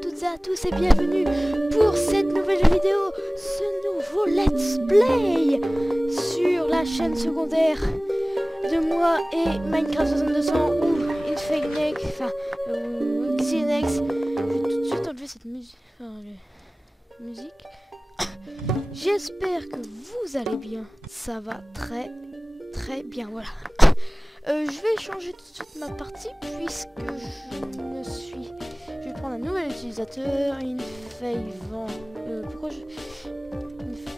toutes et à tous et bienvenue pour cette nouvelle vidéo, ce nouveau let's play sur la chaîne secondaire de moi et Minecraft 6200 ou Infinix, enfin Xenex. Je vais tout de suite enlever cette musique. J'espère que vous allez bien, ça va très bien, voilà. Je vais changer tout de suite ma partie puisque je vais prendre un nouvel utilisateur,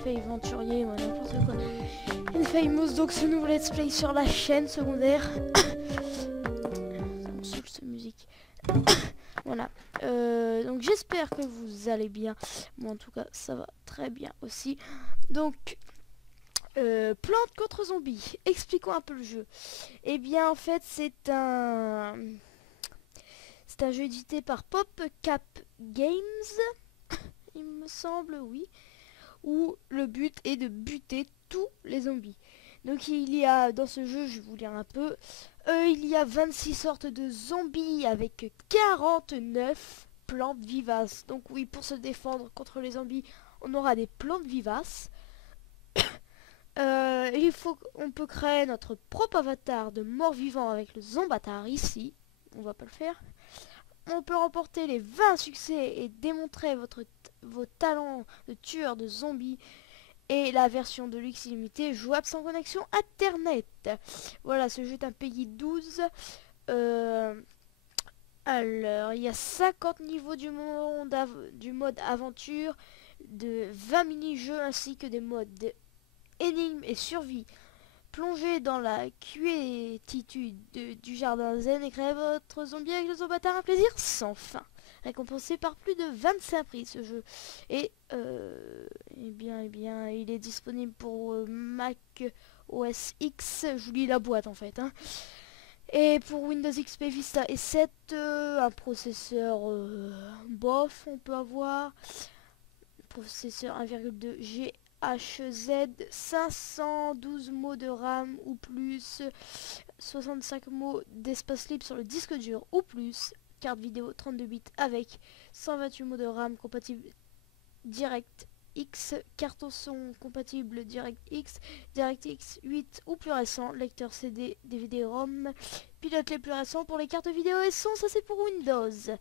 Infaventurier, moi n'importe quoi. Infamous, donc ce nouveau let's play sur la chaîne secondaire. Sur cette musique. Voilà. Donc j'espère que vous allez bien. Moi en tout cas ça va très bien aussi. Donc Plantes contre zombies. Expliquons un peu le jeu. Eh bien en fait c'est un jeu édité par PopCap Games, il me semble, oui, où le but est de buter tous les zombies. Donc il y a dans ce jeu, je vais vous lire un peu, il y a 26 sortes de zombies avec 49 plantes vivaces. Donc oui, pour se défendre contre les zombies, on aura des plantes vivaces. On peut créer notre propre avatar de mort-vivant avec le zombatar ici. On va pas le faire. On peut remporter les 20 succès et démontrer vos talents de tueur de zombies. Et la version de luxe illimité jouable sans connexion internet. Voilà, ce jeu est un pays 12. Alors, il y a 50 niveaux du mode aventure, de 20 mini-jeux ainsi que des modes énigmes et survie. Plongez dans la quiétude du jardin zen et créez votre zombie avec le zombatar, un plaisir sans fin. Récompensé par plus de 25 prix ce jeu. Et eh bien, il est disponible pour Mac OS X. Je vous lis la boîte en fait. Hein. Et pour Windows XP, Vista et 7, un processeur bof, on peut avoir. Processeur 1,2 GHz, 512 mots de RAM ou plus, 65 mots d'espace libre sur le disque dur ou plus, carte vidéo 32 bits avec 128 mots de RAM compatible DirectX, carte au son compatible DirectX, DirectX 8 ou plus récent, lecteur CD, DVD-ROM, pilote les plus récents pour les cartes vidéo et son, ça c'est pour Windows.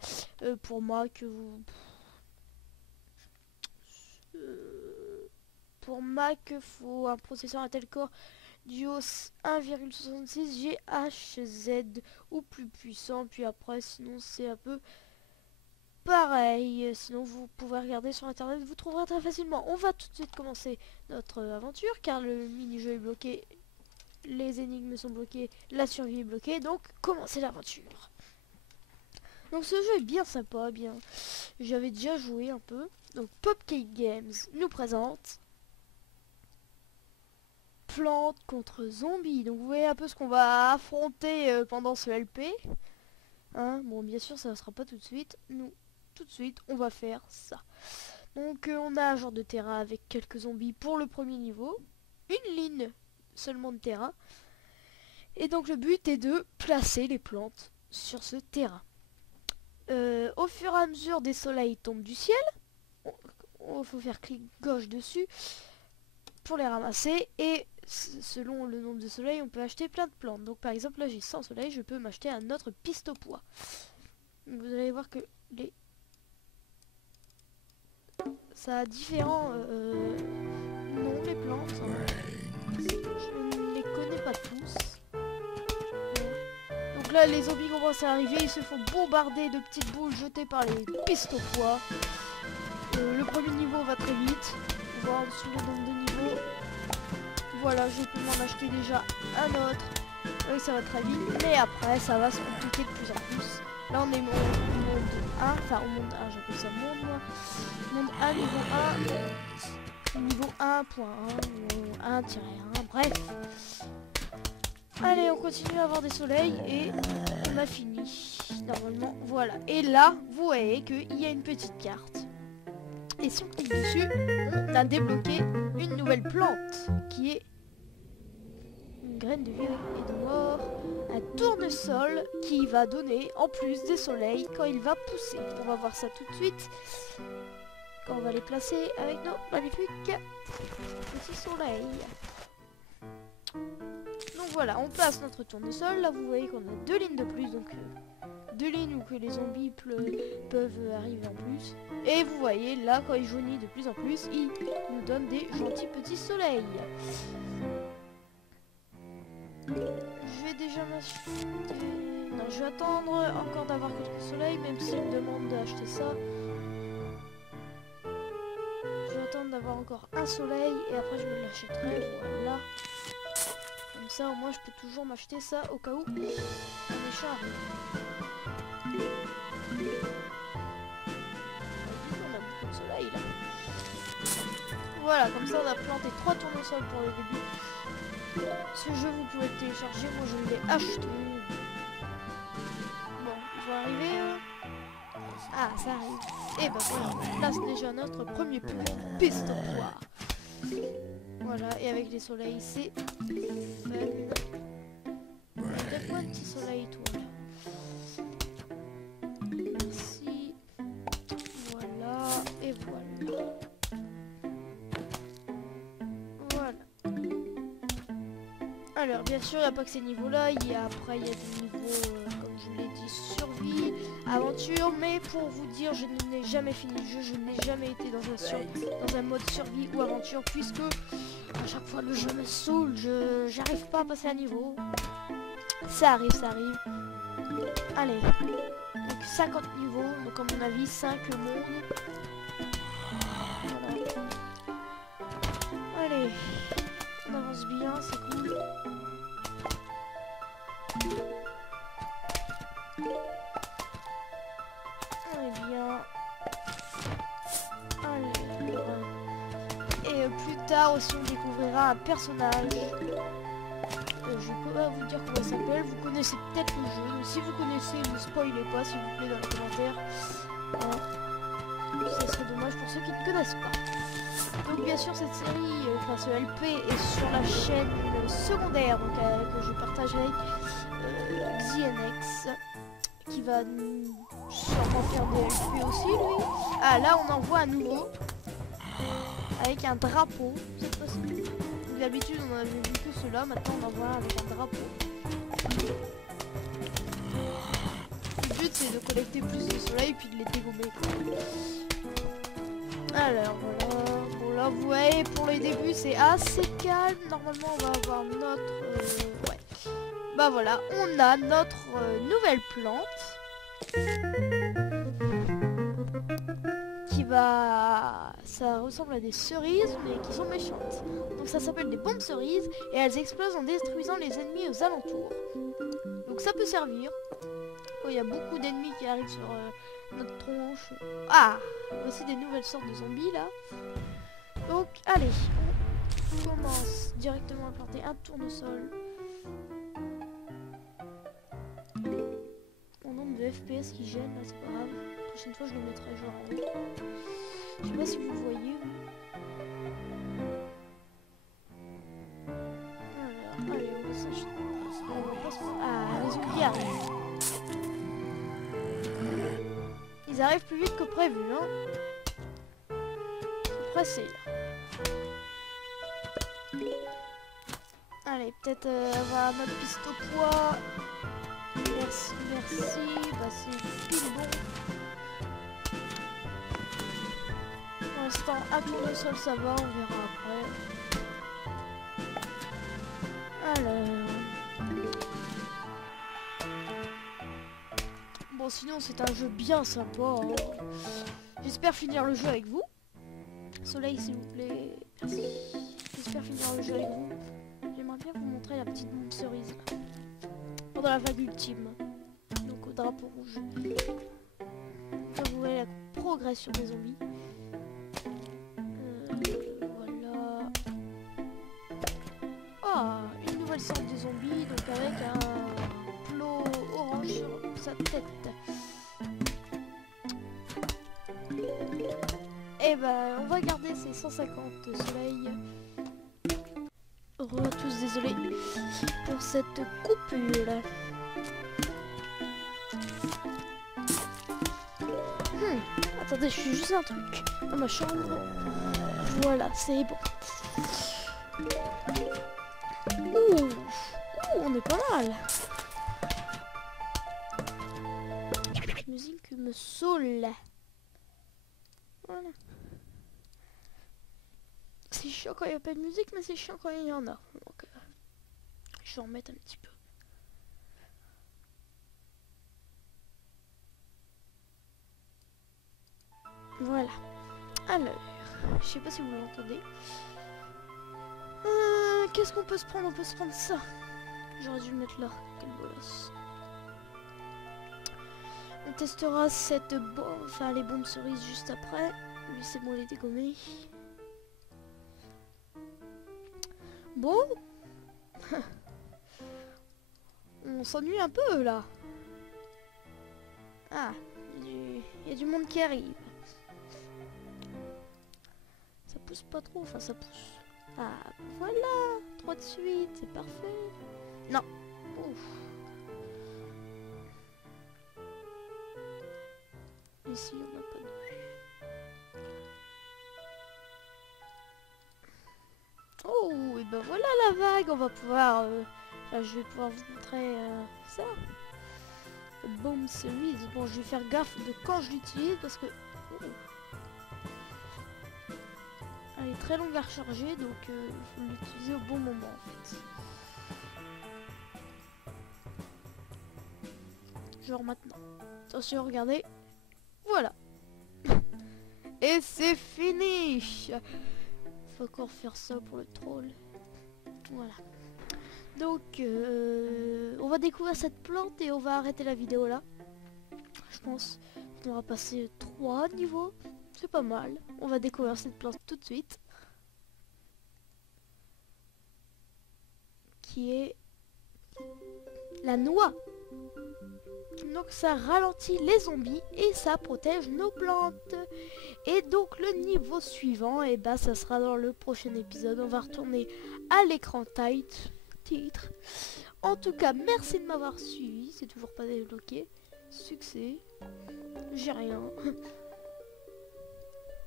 Pour Mac, pour Mac, faut un processeur Intel Core Duo 1,66 GHz ou plus puissant. Puis après, sinon c'est un peu pareil. Sinon vous pouvez regarder sur internet, vous trouverez très facilement. On va tout de suite commencer notre aventure car le mini-jeu est bloqué, les énigmes sont bloquées, la survie est bloquée. Donc commencez l'aventure. Donc ce jeu est bien sympa, bien. J'avais déjà joué un peu. Donc PopCap Games nous présente Plantes contre zombies. Donc vous voyez un peu ce qu'on va affronter pendant ce LP. Hein, bon bien sûr ça ne sera pas tout de suite. Nous tout de suite on va faire ça. Donc on a un genre de terrain avec quelques zombies pour le premier niveau. Une ligne seulement de terrain. Et donc le but est de placer les plantes sur ce terrain. Au fur et à mesure des soleils tombent du ciel, il faut faire clic gauche dessus pour les ramasser. Et selon le nombre de soleils, on peut acheter plein de plantes. Donc par exemple là j'ai 100 soleils, je peux m'acheter un autre pistopois. Vous allez voir que ça a différents noms les plantes. Hein. Je ne les connais pas tous. Donc là les zombies commencent à arriver, ils se font bombarder de petites boules jetées par les pistopois. Le premier niveau va très vite. On va voir en dessous le nombre de niveaux. Voilà, je peux m'en acheter déjà un autre. Oui, ça va très vite. Mais après, ça va se compliquer de plus en plus. Là, on est au monde 1. Enfin, au monde 1, j'appelle ça monde, moi. Monde 1, niveau 1. Niveau 1.1, 1-1, bref. Allez, on continue à avoir des soleils. Et on a fini. Normalement, voilà. Et là, vous voyez qu'il y a une petite carte. Et si on clique dessus, on a débloqué une nouvelle plante qui est une graine de vie et de mort, un tournesol qui va donner en plus des soleils quand il va pousser. On va voir ça tout de suite quand on va les placer avec nos magnifiques petits soleils. Donc voilà, on place notre tournesol. Là vous voyez qu'on a 2 lignes de plus, donc 2 lignes où que les zombies peuvent arriver en plus. Et vous voyez là, quand il jaunit de plus en plus, il nous donne des gentils petits soleils. Je vais déjà m'acheter... Non, je vais attendre encore d'avoir quelques soleils, même s'il me demande d'acheter ça. Je vais attendre d'avoir encore un soleil et après je me l'achèterai. Voilà. Comme ça, au moins, je peux toujours m'acheter ça au cas où un méchant arrive. On a beaucoup de soleil là. Voilà, comme ça, on a planté 3 tournesols pour le début. Ce jeu, vous pouvez le télécharger. Moi, je l'ai acheté. Bon, il va arriver. Ah, ça arrive. Et ben voilà, on place déjà notre premier pistonnoir. Voilà, et avec les soleils, c'est fun. Donne-moi un petit soleil, toi. Merci. Voilà, et voilà. Voilà. Alors, bien sûr, il n'y a pas que ces niveaux-là. Après, il y a des niveaux, comme je vous l'ai dit, survie, aventure. Mais pour vous dire, je n'ai jamais fini le jeu. Je n'ai jamais été dans un mode survie ou aventure, puisque à chaque fois le jeu me saoule. J'arrive pas à passer un niveau. Ça arrive, ça arrive. Allez. Donc 50 niveaux. Donc à mon avis, 5 le monde. Voilà. Allez. On avance bien, c'est cool. Allez bien. Alors. Et plus tard aussi on découvrira un personnage. Je peux pas vous dire comment il s'appelle. Vous connaissez peut-être le jeu. Donc si vous connaissez, ne spoilez pas s'il vous plaît dans les commentaires. Ça serait dommage pour ceux qui ne connaissent pas. Donc bien sûr cette série, enfin ce LP est sur la chaîne secondaire donc, que je partage avec XNX qui va sûrement faire des LP aussi lui. Ah là on en voit un nouveau avec un drapeau cette fois-ci. D'habitude on avait vu que cela, maintenant on en voit un avec un drapeau. Le but c'est de collecter plus de soleil puis de les dégommer quoi. Alors voilà, bon là vous voyez pour les débuts c'est assez calme, normalement on va avoir notre... ouais. Bah voilà, on a notre nouvelle plante qui va... ça ressemble à des cerises mais qui sont méchantes. Donc ça s'appelle des bombes cerises et elles explosent en détruisant les ennemis aux alentours. Donc ça peut servir. Oh, il y a beaucoup d'ennemis qui arrivent sur notre tronche. Ah, voici des nouvelles sortes de zombies là. Donc allez, on commence directement à planter un tournesol. Mon nombre de FPS qui gêne là, c'est pas grave. La prochaine fois je le mettrai genre en haut. Je sais pas si vous voyez. Alors, allez, on va s'acheter. Ah, les zombies arrivent. Ils arrivent plus vite que prévu, hein. C'est pressé. Allez, peut-être avoir notre piste au poids. Merci, merci. Bah, c'est pile bon. Pour l'instant, à tournesol, ça va, on verra après. Alors. Bon, sinon, c'est un jeu bien sympa. Hein. J'espère finir le jeu avec vous. Soleil, s'il vous plaît. Merci. J'espère finir le jeu avec vous. J'aimerais bien vous montrer la petite bombe cerise. Pendant la vague ultime. Donc au drapeau rouge. Là, vous voyez la progression des zombies. Voilà. Ah, une nouvelle sorte de zombie. Donc avec un plot orange sur sa tête. Et ben, on va garder ces 150 soleils. tous désolés pour cette coupure. Attendez, je suis juste un truc dans ma chambre. Voilà, c'est bon. Ouh, on est pas mal. La musique me saoule. Voilà. C'est chiant quand il n'y a pas de musique, mais c'est chiant quand il y en a. Donc, je vais en mettre un petit peu. Voilà. Alors, je sais pas si vous l'entendez. Qu'est-ce qu'on peut se prendre? On peut se prendre ça. J'aurais dû le mettre là. Quel bolos. On testera cette bombe, enfin les bombes cerises juste après. Lui c'est bon, il est dégommé. Bon. On s'ennuie un peu là. Ah, il y a du monde qui arrive. Ça pousse pas trop, enfin ça pousse. Ah, voilà, 3 de suite, c'est parfait. Non. Ouf. Ici, on n'a pas de vue. Oh, et ben voilà la vague. On va pouvoir... enfin, je vais pouvoir vous montrer ça. Bomb series. Bon, je vais faire gaffe de quand je l'utilise parce que... Oh. Elle est très longue à recharger, donc il faut l'utiliser au bon moment en fait. Genre maintenant. Attention, regardez. Voilà. Et c'est fini. Faut encore faire ça pour le troll. Voilà. Donc, on va découvrir cette plante et on va arrêter la vidéo là. Je pense qu'on va passer 3 niveaux. C'est pas mal. On va découvrir cette plante tout de suite. Qui est la noix. Donc ça ralentit les zombies et ça protège nos plantes. Et donc le niveau suivant, et bah ça sera dans le prochain épisode. On va retourner à l'écran titre. En tout cas, merci de m'avoir suivi. C'est toujours pas débloqué. Succès. J'ai rien.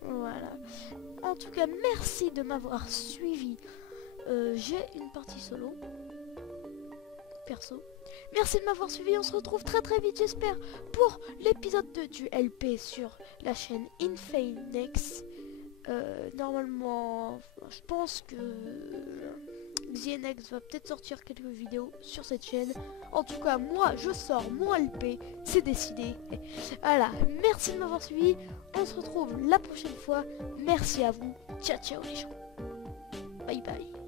Voilà. En tout cas, merci de m'avoir suivi. J'ai une partie solo. Perso. Merci de m'avoir suivi, on se retrouve très vite j'espère pour l'épisode 2 du LP sur la chaîne Infinex. Normalement, je pense que Xenex va peut-être sortir quelques vidéos sur cette chaîne. En tout cas, moi je sors mon LP, c'est décidé. Voilà, merci de m'avoir suivi, on se retrouve la prochaine fois. Merci à vous, ciao les gens. Bye bye.